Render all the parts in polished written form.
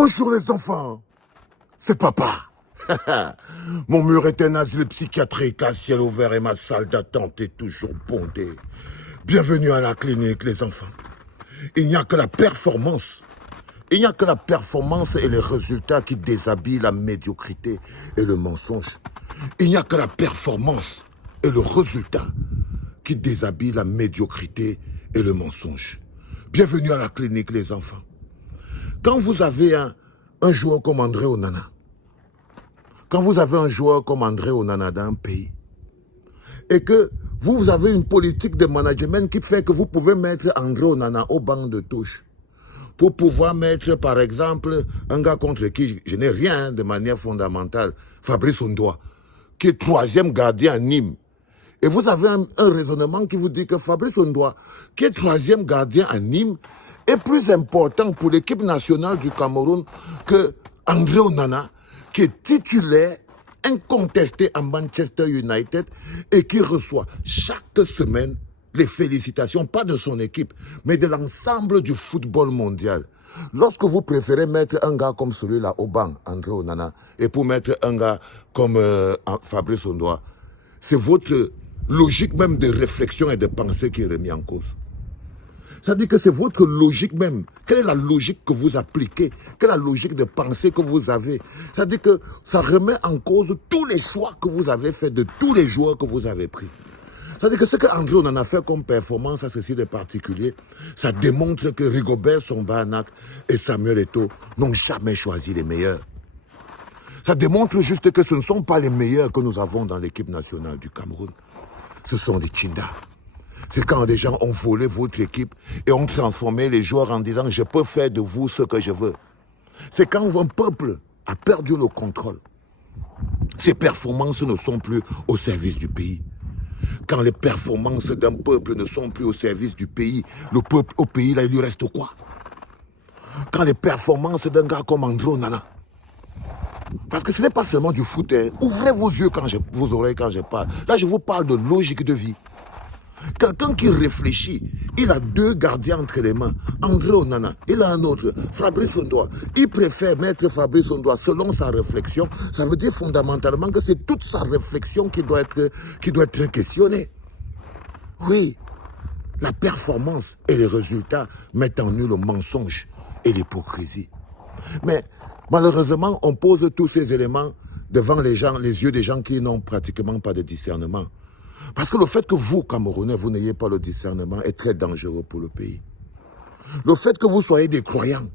Bonjour les enfants, c'est papa. Mon mur est un asile psychiatrique à ciel ouvert et ma salle d'attente est toujours bondée. Bienvenue à la clinique les enfants. Il n'y a que la performance. Il n'y a que la performance et les résultats qui déshabillent la médiocrité et le mensonge. Il n'y a que la performance et le résultat qui déshabillent la médiocrité et le mensonge. Bienvenue à la clinique les enfants. Quand vous avez un joueur comme André Onana, quand vous avez un joueur comme André Onana dans un pays, et que vous avez une politique de management qui fait que vous pouvez mettre André Onana au banc de touche, pour pouvoir mettre, par exemple, un gars contre qui je n'ai rien de manière fondamentale, Fabrice Ondoa, qui est 3e gardien à Nîmes. Et vous avez un raisonnement qui vous dit que Fabrice Ondoa, qui est 3e gardien à Nîmes, est plus important pour l'équipe nationale du Cameroun que André Onana, qui est titulaire incontesté à Manchester United et qui reçoit chaque semaine les félicitations, pas de son équipe, mais de l'ensemble du football mondial. Lorsque vous préférez mettre un gars comme celui-là au banc, André Onana, et pour mettre un gars comme Fabrice Ondoa, c'est votre logique même de réflexion et de pensée qui est remise en cause. Ça dit que c'est votre logique même. Quelle est la logique que vous appliquez? Quelle est la logique de pensée que vous avez? Ça dit que ça remet en cause tous les choix que vous avez faits de tous les joueurs que vous avez pris. Ça dit que ce qu'André Onana a fait comme performance à ceci de particulier, ça démontre que Rigobert Song-Bahanac et Samuel Eto'o n'ont jamais choisi les meilleurs. Ça démontre juste que ce ne sont pas les meilleurs que nous avons dans l'équipe nationale du Cameroun. Ce sont des Tchinda. C'est quand des gens ont volé votre équipe et ont transformé les joueurs en disant « je peux faire de vous ce que je veux ». C'est quand un peuple a perdu le contrôle. Ses performances ne sont plus au service du pays. Quand les performances d'un peuple ne sont plus au service du pays, le peuple au pays, là, il lui reste quoi? Quand les performances d'un gars comme André Onana, parce que ce n'est pas seulement du foot, hein. Ouvrez vos oreilles quand je parle. Là, je vous parle de logique de vie. Quelqu'un qui réfléchit, il a 2 gardiens entre les mains, André Onana, il a un autre, Fabrice Ondoa. Il préfère mettre Fabrice Ondoa selon sa réflexion. Ça veut dire fondamentalement que c'est toute sa réflexion qui doit être questionnée. Oui, la performance et les résultats mettent en nu le mensonge et l'hypocrisie. Mais malheureusement, on pose tous ces éléments devant les yeux des gens qui n'ont pratiquement pas de discernement. Parce que le fait que vous, Camerounais, vous n'ayez pas le discernement est très dangereux pour le pays. Le fait que vous soyez des croyants,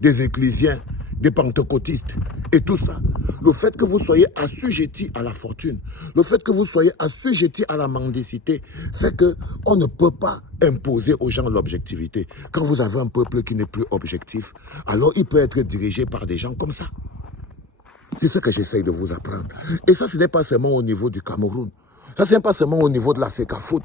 des ecclésiens, des pentecôtistes et tout ça, le fait que vous soyez assujettis à la fortune, le fait que vous soyez assujettis à la mendicité, fait qu'on ne peut pas imposer aux gens l'objectivité. Quand vous avez un peuple qui n'est plus objectif, alors il peut être dirigé par des gens comme ça. C'est ce que j'essaye de vous apprendre. Et ça, ce n'est pas seulement au niveau du Cameroun. Ça, ce n'est pas seulement au niveau de la FECAFOOT.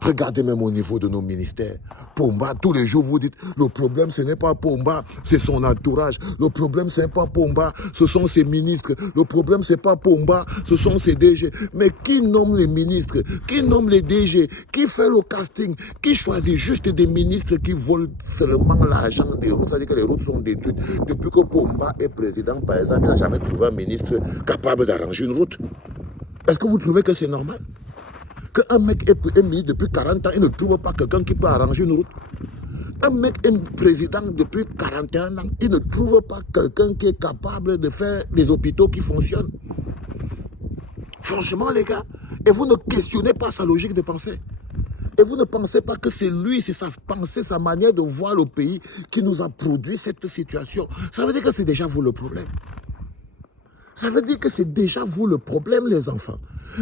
Regardez même au niveau de nos ministères. Pomba, tous les jours, vous dites, le problème, ce n'est pas Pomba, c'est son entourage. Le problème, ce n'est pas Pomba, ce sont ses ministres. Le problème, ce n'est pas Pomba, ce sont ses DG. Mais qui nomme les ministres? Qui nomme les DG? Qui fait le casting? Qui choisit juste des ministres qui volent seulement l'argent des routes? C'est-à-dire que les routes sont détruites. Depuis que Pomba est président, par exemple, il n'a jamais trouvé un ministre capable d'arranger une route. Est-ce que vous trouvez que c'est normal? Qu'un mec est ministre depuis 40 ans, il ne trouve pas quelqu'un qui peut arranger une route. Un mec est président depuis 41 ans, il ne trouve pas quelqu'un qui est capable de faire des hôpitaux qui fonctionnent. Franchement, les gars, et vous ne questionnez pas sa logique de pensée. Et vous ne pensez pas que c'est lui, c'est sa pensée, sa manière de voir le pays qui nous a produit cette situation. Ça veut dire que c'est déjà vous le problème. Ça veut dire que c'est déjà vous le problème, les enfants.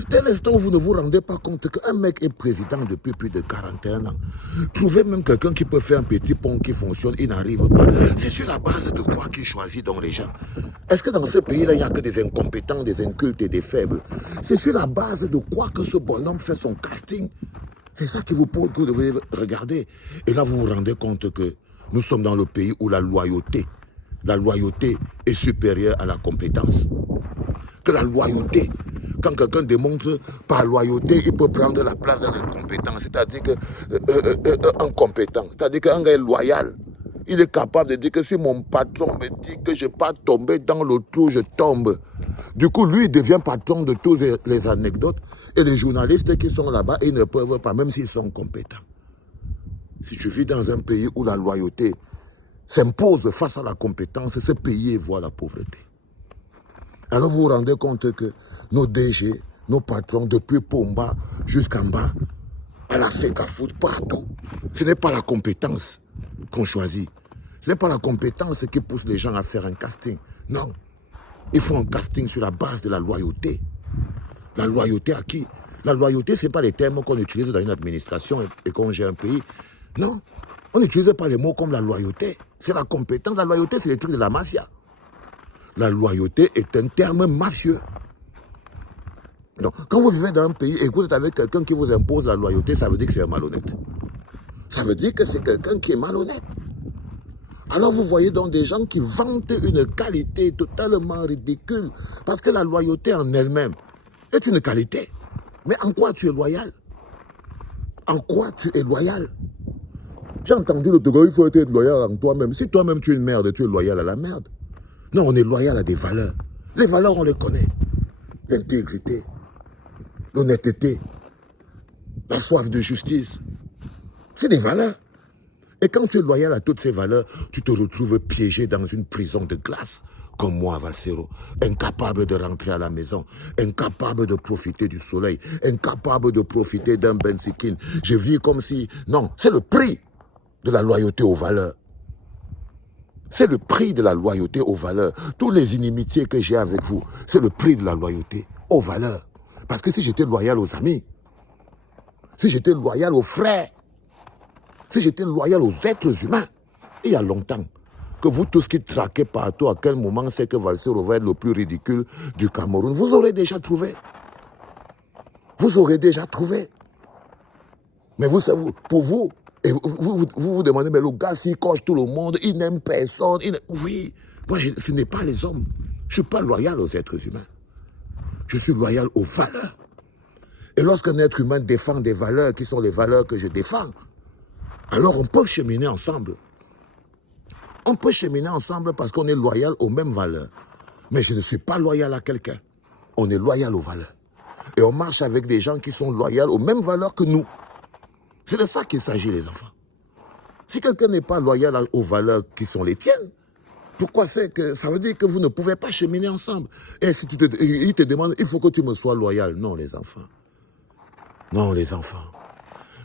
Dès l'instant où vous ne vous rendez pas compte qu'un mec est président depuis plus de 41 ans, trouvez même quelqu'un qui peut faire un petit pont qui fonctionne, il n'arrive pas. C'est sur la base de quoi qu'il choisit donc les gens? Est-ce que dans ce pays-là, il n'y a que des incompétents, des incultes et des faibles? C'est sur la base de quoi que ce bonhomme fait son casting? C'est ça que vous devez regarder. Et là, vous vous rendez compte que nous sommes dans le pays où la loyauté est supérieure à la compétence. Que la loyauté, quand quelqu'un démontre par loyauté, il peut prendre la place de l'incompétence. C'est-à-dire qu'un compétent, c'est-à-dire qu'un gars est loyal. Il est capable de dire que si mon patron me dit que je ne vais pas tomber dans le trou, je tombe. Du coup, lui, il devient patron de toutes les anecdotes. Et les journalistes qui sont là-bas, ils ne peuvent pas, même s'ils sont compétents. Si tu vis dans un pays où la loyauté s'impose face à la compétence, ce pays voit la pauvreté. Alors vous vous rendez compte que nos DG, nos patrons, depuis Pomba jusqu'en bas, à la FECAFOOT, partout, ce n'est pas la compétence qu'on choisit. Ce n'est pas la compétence qui pousse les gens à faire un casting. Non. Ils font un casting sur la base de la loyauté. La loyauté à qui? La loyauté, ce n'est pas les termes qu'on utilise dans une administration et qu'on gère un pays. Non. On n'utilise pas les mots comme la loyauté. C'est la compétence. La loyauté, c'est les trucs de la mafia. La loyauté est un terme mafieux. Donc, quand vous vivez dans un pays et que vous êtes avec quelqu'un qui vous impose la loyauté, ça veut dire que c'est un malhonnête. Ça veut dire que c'est quelqu'un qui est malhonnête. Alors vous voyez donc des gens qui vantent une qualité totalement ridicule parce que la loyauté en elle-même est une qualité. Mais en quoi tu es loyal? En quoi tu es loyal? J'ai entendu le truc, il faut être loyal en toi-même. Si toi-même tu es une merde, tu es loyal à la merde. Non, on est loyal à des valeurs. Les valeurs, on les connaît. L'intégrité, l'honnêteté, la soif de justice. C'est des valeurs. Et quand tu es loyal à toutes ces valeurs, tu te retrouves piégé dans une prison de glace, comme moi à Valsero, incapable de rentrer à la maison, incapable de profiter du soleil, incapable de profiter d'un bensikin. Je vis comme si... Non, c'est le prix de la loyauté aux valeurs. C'est le prix de la loyauté aux valeurs. Toutes les inimitiés que j'ai avec vous, c'est le prix de la loyauté aux valeurs. Parce que si j'étais loyal aux amis, si j'étais loyal aux frères, si j'étais loyal aux êtres humains, il y a longtemps, que vous tous qui traquez partout, à quel moment c'est que Valsero va être le plus ridicule du Cameroun, vous aurez déjà trouvé. Vous aurez déjà trouvé. Mais vous savez, pour vous, et vous demandez, mais le gars, s'il coche tout le monde, il n'aime personne. Oui, moi, ce n'est pas les hommes. Je ne suis pas loyal aux êtres humains. Je suis loyal aux valeurs. Et lorsqu'un être humain défend des valeurs qui sont les valeurs que je défends, alors on peut cheminer ensemble. On peut cheminer ensemble parce qu'on est loyal aux mêmes valeurs. Mais je ne suis pas loyal à quelqu'un. On est loyal aux valeurs. Et on marche avec des gens qui sont loyaux aux mêmes valeurs que nous. C'est de ça qu'il s'agit, les enfants. Si quelqu'un n'est pas loyal aux valeurs qui sont les tiennes, pourquoi c'est que ça veut dire que vous ne pouvez pas cheminer ensemble? Et si il te demande, il faut que tu me sois loyal. Non, les enfants. Non, les enfants.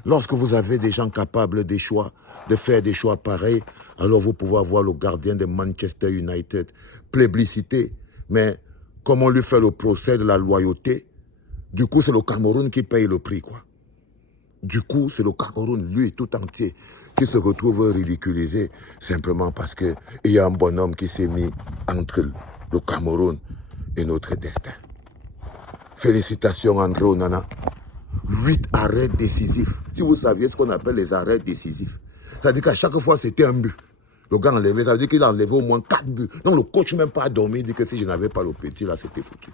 Lorsque vous avez des gens capables des choix, de faire des choix pareils, alors vous pouvez avoir le gardien de Manchester United, plébiscité, mais comme on lui fait le procès de la loyauté, du coup c'est le Cameroun qui paye le prix, quoi. Du coup, c'est le Cameroun, lui, tout entier, qui se retrouve ridiculisé simplement parce qu'il y a un bonhomme qui s'est mis entre le Cameroun et notre destin. Félicitations, André Onana. 8 arrêts décisifs. Si vous saviez ce qu'on appelle les arrêts décisifs, ça veut dire qu'à chaque fois, c'était un but. Le gars enlevé, ça veut dire qu'il a enlevé au moins 4 buts. Donc le coach même pas dormi, il dit que si je n'avais pas le petit, là, c'était foutu.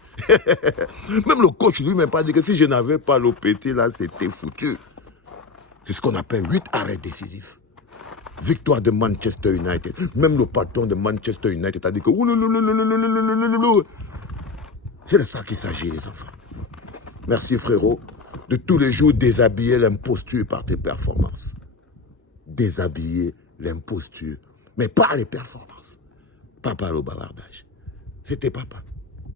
Même le coach lui-même pas dit que si je n'avais pas le petit, là, c'était foutu. C'est ce qu'on appelle 8 arrêts décisifs. Victoire de Manchester United. Même le patron de Manchester United a dit que... C'est de ça qu'il s'agit, les enfants. Merci, frérot, de tous les jours déshabiller l'imposture par tes performances. Déshabiller l'imposture, mais par les performances. Pas par le bavardage. C'était papa.